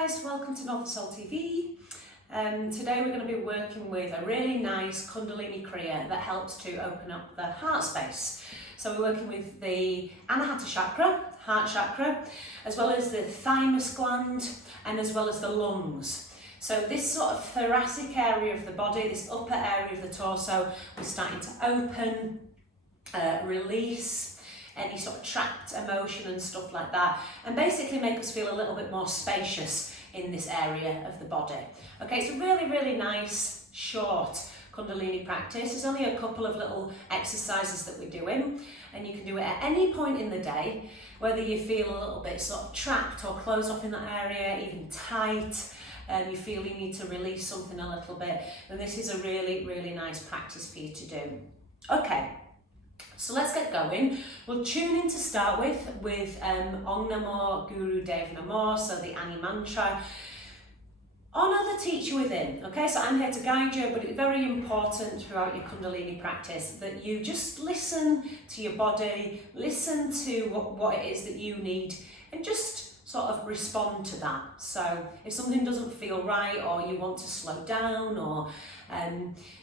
guys, welcome to North Soul TV. Today we're going to be working with a really nice Kundalini kriya that helps to open up the heart space. So we're working with the anahata chakra, heart chakra, as well as the thymus gland and as well as the lungs. So this sort of thoracic area of the body, this upper area of the torso, we're starting to open, release any sort of trapped emotion and stuff like that, and basically make us feel a little bit more spacious in this area of the body. Okay, it's a really nice short Kundalini practice. There's only a couple of little exercises that we're doing, and you can do it at any point in the day, whether you feel a little bit sort of trapped or closed off in that area, even tight, and you feel you need to release something a little bit, then this is a really nice practice for you to do. Okay. So let's get going. We'll tune in to start with Om Namo Guru Dev Namo, so the Ani mantra. Honour the teacher within. Okay, so I'm here to guide you, but it's very important throughout your Kundalini practice that you just listen to your body, listen to what it is that you need, and just sort of respond to that. So if something doesn't feel right, or you want to slow down, or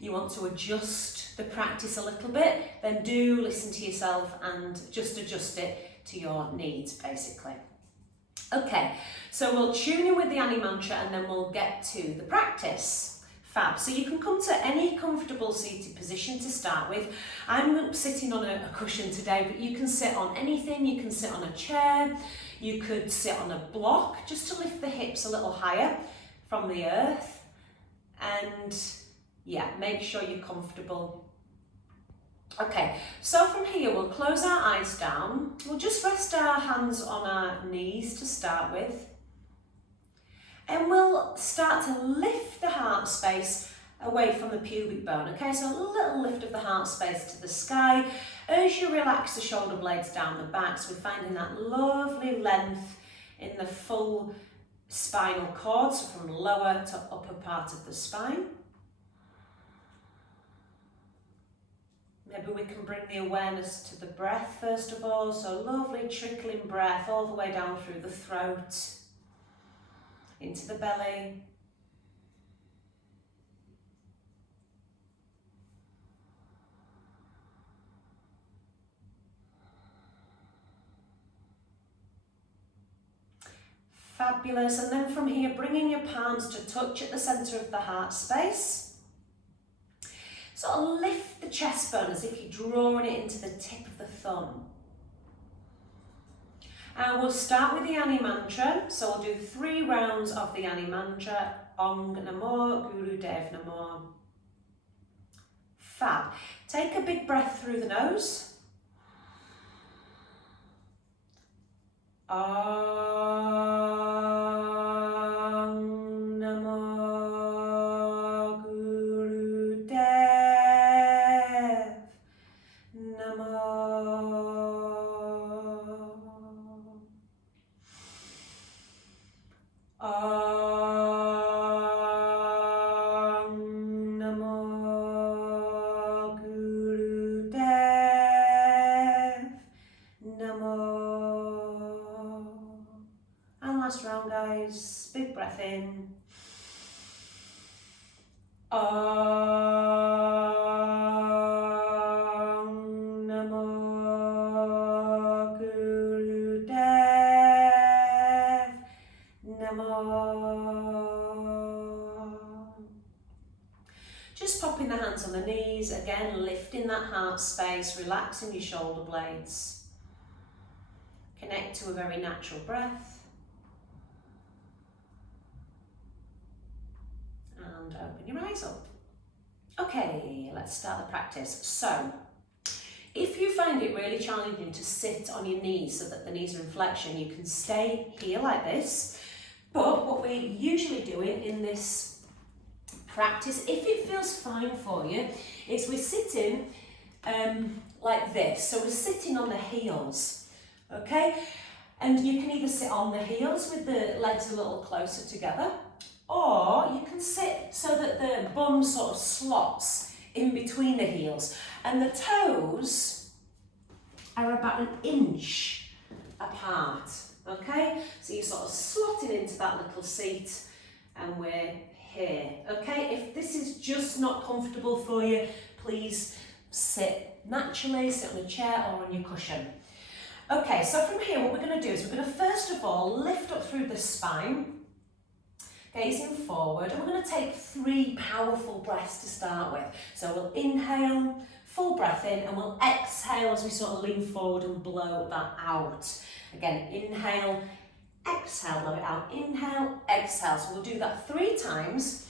you want to adjust the practice a little bit, then do listen to yourself and just adjust it to your needs, basically. Okay, so we'll tune in with the Ani mantra and then we'll get to the practice. Fab. So you can come to any comfortable seated position to start with. I'm sitting on a cushion today, but you can sit on anything. You can sit on a chair. You could sit on a block just to lift the hips a little higher from the earth. And yeah, make sure you're comfortable. Okay, so from here we'll close our eyes down. We'll just rest our hands on our knees to start with. And we'll start to lift the heart space away from the pubic bone. Okay, so a little lift of the heart space to the sky. As you relax the shoulder blades down the back, so we're finding that lovely length in the full spinal cord, so from lower to upper part of the spine. Maybe we can bring the awareness to the breath first of all, so lovely trickling breath all the way down through the throat, into the belly. Fabulous, and then from here, bringing your palms to touch at the centre of the heart space. Sort of lift the chest bone as if you're drawing it into the tip of the thumb. And we'll start with the Ani mantra. So we'll do 3 rounds of the Ani mantra. Om Namo Guru Dev Namo. Fab. Take a big breath through the nose. Om Namo Guru Dev Namo. Om Namo Guru Dev Namo. And last round, guys. Big breath in. Om Namo Guru Dev Namo. Just popping the hands on the knees, again lifting that heart space, relaxing your shoulder blades. Connect to a very natural breath. And open your eyes up. Okay, let's start the practice. So, if you find it really challenging to sit on your knees so that the knees are in flexion, you can stay here like this. But what we usually do in this practice, if it feels fine for you, is we're sitting like this. So we're sitting on the heels, okay? And you can either sit on the heels with the legs a little closer together, or you can sit so that the bum sort of slots in between the heels and the toes are about 1 inch apart. okay? So you're sort of slotting into that little seat and we're here, okay? If this is just not comfortable for you, please sit naturally, sit on a chair or on your cushion. Okay, so from here what we're going to do is we're going to first of all lift up through the spine, gazing forward, and we're going to take 3 powerful breaths to start with. So we'll inhale, full breath in, and we'll exhale as we sort of lean forward and blow that out. Again, inhale, exhale, blow it out, inhale, exhale. So we'll do that 3 times,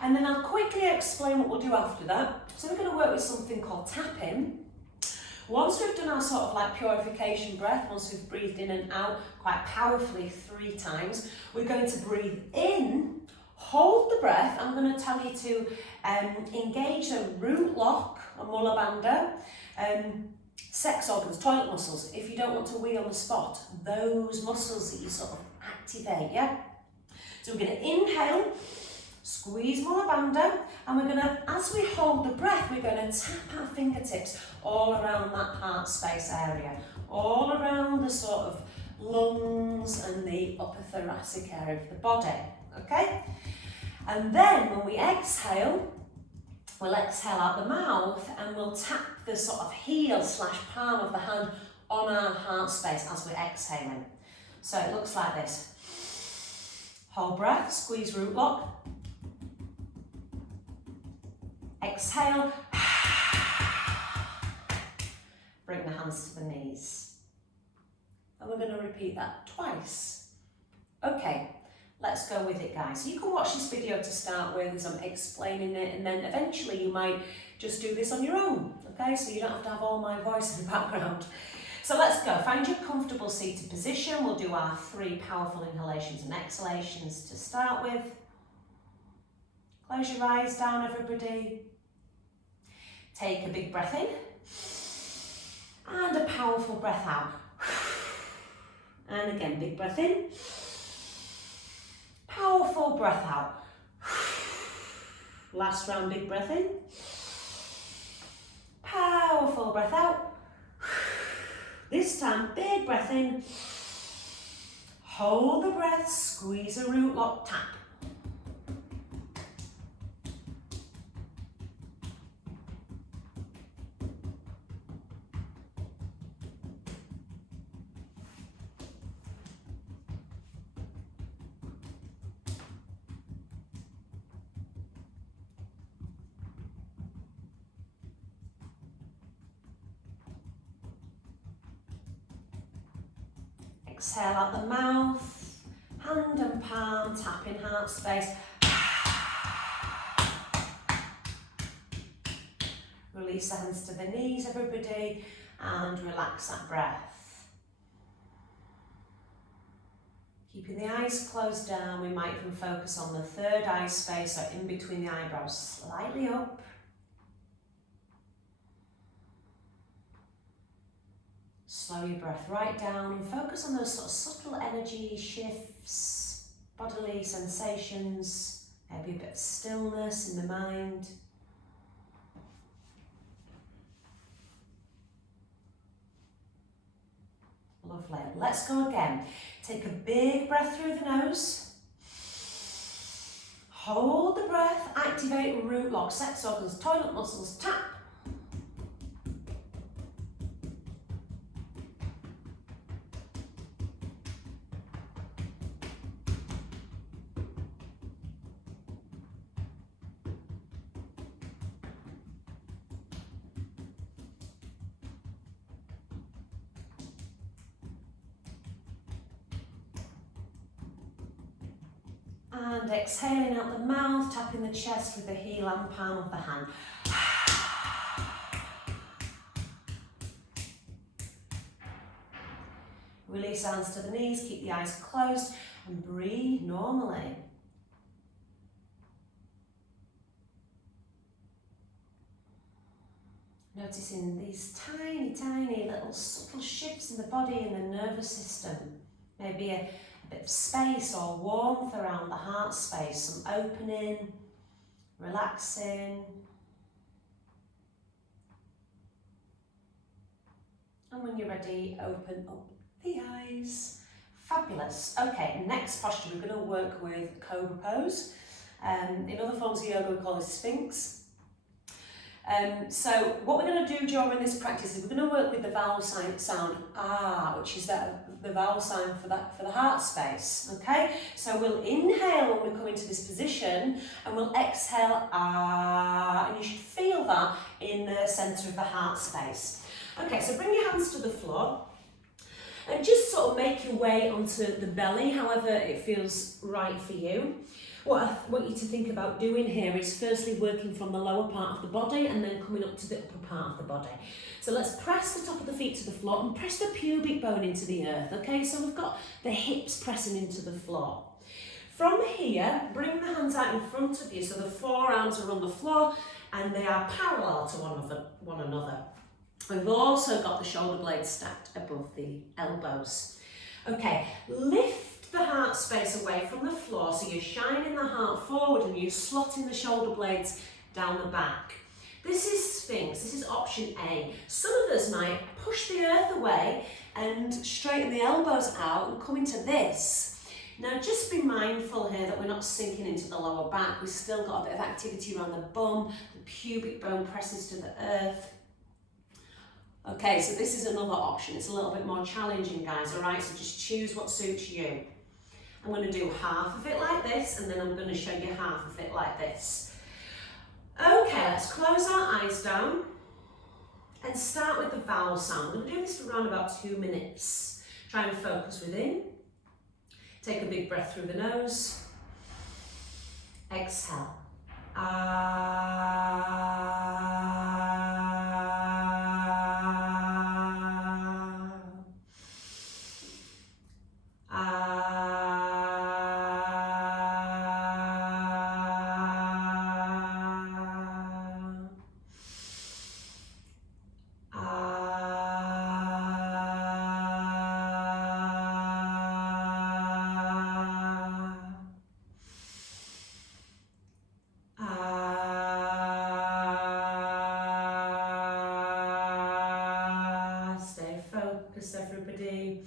and then I'll quickly explain what we'll do after that. So we're going to work with something called tapping. Once we've done our sort of like purification breath, once we've breathed in and out quite powerfully 3 times, we're going to breathe in, hold the breath. I'm going to tell you to engage the root lock or mulla bandha, sex organs, toilet muscles. If you don't want to wee on the spot, those muscles that you sort of activate, yeah? So we're going to inhale, squeeze mulla bandha, and we're going to, as we hold the breath, we're going to tap our fingertips all around that heart space area, all around the sort of lungs and the upper thoracic area of the body, okay? And then when we exhale, we'll exhale out the mouth and we'll tap the sort of heel / palm of the hand on our heart space as we're exhaling. So it looks like this. Hold breath, squeeze root lock. Exhale. Bring the hands to the knees. And we're going to repeat that twice. Okay, let's go with it, guys. So you can watch this video to start with as I'm explaining it, and then eventually you might just do this on your own, okay? So you don't have to have all my voice in the background. So let's go. Find your comfortable seated position. We'll do our 3 powerful inhalations and exhalations to start with. Close your eyes down, everybody. Take a big breath in. And a powerful breath out. And again, big breath in. Powerful breath out. Last round, big breath in. Powerful breath out. This time, big breath in. Hold the breath, squeeze a root lock, tap. Exhale out the mouth, hand and palm, tapping heart space. Release the hands to the knees, everybody, and relax that breath. Keeping the eyes closed down, we might even focus on the 3rd eye space, so in between the eyebrows, slightly up. Slow your breath right down and focus on those sort of subtle energy shifts, bodily sensations, maybe a bit of stillness in the mind. Lovely. Let's go again. Take a big breath through the nose. Hold the breath, activate root lock, sex organs, toilet muscles, tap. And exhaling out the mouth, tapping the chest with the heel and palm of the hand. Release hands to the knees, keep the eyes closed and breathe normally. Noticing these tiny, tiny little subtle shifts in the body and the nervous system. Maybe a bit of space or warmth around the heart space, some opening, relaxing. And when you're ready, open up the eyes, Fabulous. Okay, next posture, we're going to work with Cobra pose. In other forms of yoga, we call it Sphinx. So what we're going to do during this practice is we're going to work with the vowel sound ah, which is the vowel sign for the heart space. Okay, so we'll inhale when we come into this position, and we'll exhale ah, and you should feel that in the centre of the heart space. Okay, so bring your hands to the floor and just sort of make your way onto the belly, however it feels right for you. What I want you to think about doing here is firstly working from the lower part of the body and then coming up to the upper part of the body. So let's press the top of the feet to the floor and press the pubic bone into the earth, okay? So we've got the hips pressing into the floor. From here, bring the hands out in front of you so the forearms are on the floor and they are parallel to one another. We've also got the shoulder blades stacked above the elbows. Okay, lift the heart space away from the floor so you're shining the heart forward and you're slotting the shoulder blades down the back. This is Sphinx, this is option A. Some of us might push the earth away and straighten the elbows out and come into this. Now just be mindful here that we're not sinking into the lower back. We've still got a bit of activity around the bum, the pubic bone presses to the earth. Okay, so this is another option. It's a little bit more challenging, guys, all right? So just choose what suits you. I'm going to do half of it like this, and then I'm going to show you half of it like this. Okay, let's close our eyes down and start with the vowel sound. I'm going to do this for around about 2 minutes. Try and focus within. Take a big breath through the nose. Exhale. Stay focused, everybody.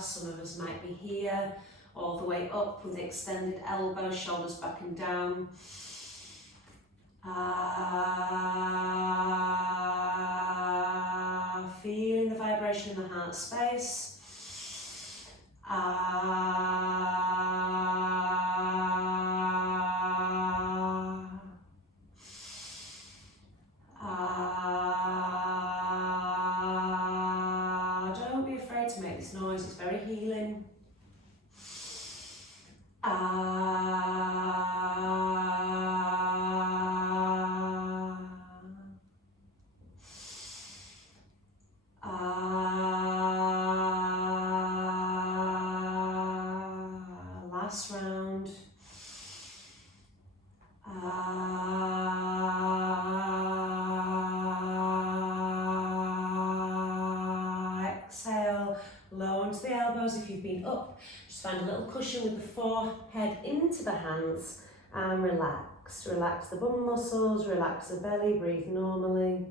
Some of us might be here, all the way up with extended elbows, shoulders back and down. Feeling the vibration in the heart space. Don't be afraid to make this noise, it's very healing. Last round. Exhale, lower onto the elbows if you've been up. Just find a little cushion with the forehead into the hands and relax. Relax the bum muscles, relax the belly, breathe normally.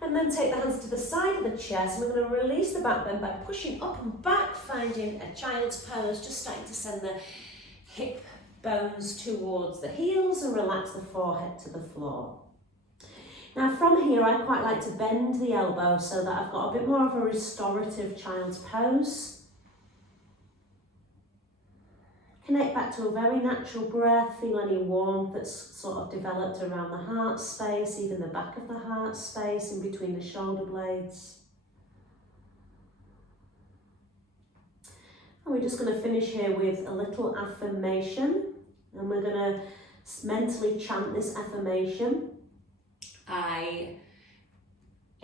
And then take the hands to the side of the chest. We're going to release the back bend by pushing up and back, finding a child's pose, just starting to send the hip bones towards the heels and relax the forehead to the floor. Now from here, I quite like to bend the elbow so that I've got a bit more of a restorative child's pose. Connect back to a very natural breath, feel any warmth that's sort of developed around the heart space, even the back of the heart space, in between the shoulder blades. And we're just going to finish here with a little affirmation, and we're going to mentally chant this affirmation. I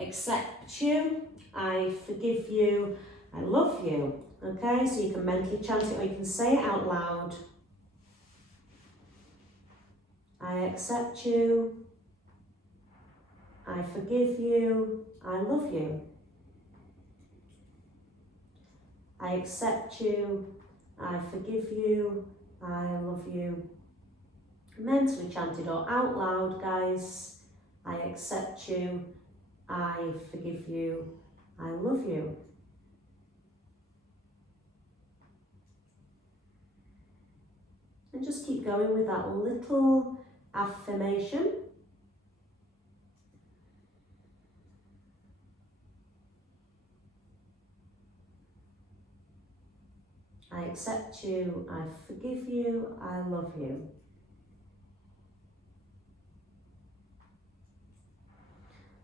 accept you, I forgive you, I love you. Okay, so you can mentally chant it or you can say it out loud. I accept you, I forgive you, I love you. I accept you, I forgive you, I love you. Mentally chanted or out loud, guys. I accept you. I forgive you. I love you. And just keep going with that little affirmation. I accept you, I forgive you, I love you.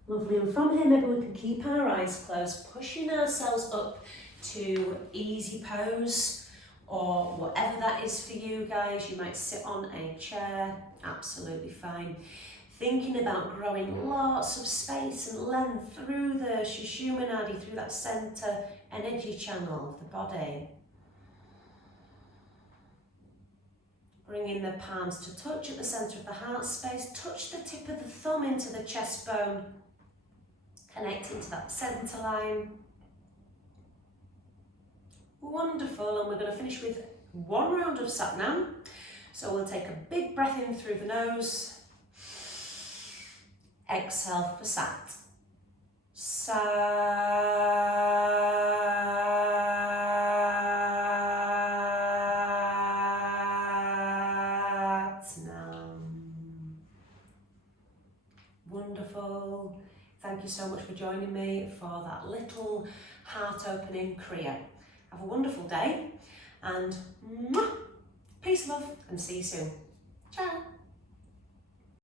Lovely, and from here maybe we can keep our eyes closed, pushing ourselves up to easy pose, or whatever that is for you guys. You might sit on a chair, absolutely fine. Thinking about growing lots of space and length through the Sushumna, through that centre energy channel of the body. Bringing the palms to touch at the centre of the heart space. Touch the tip of the thumb into the chest bone. Connecting to that centre line. Wonderful, and we're going to finish with one round of Satnam. So we'll take a big breath in through the nose. Exhale for Sat. Wonderful. Thank you so much for joining me for that little heart-opening kriya. Have a wonderful day and peace, love, and see you soon. Ciao.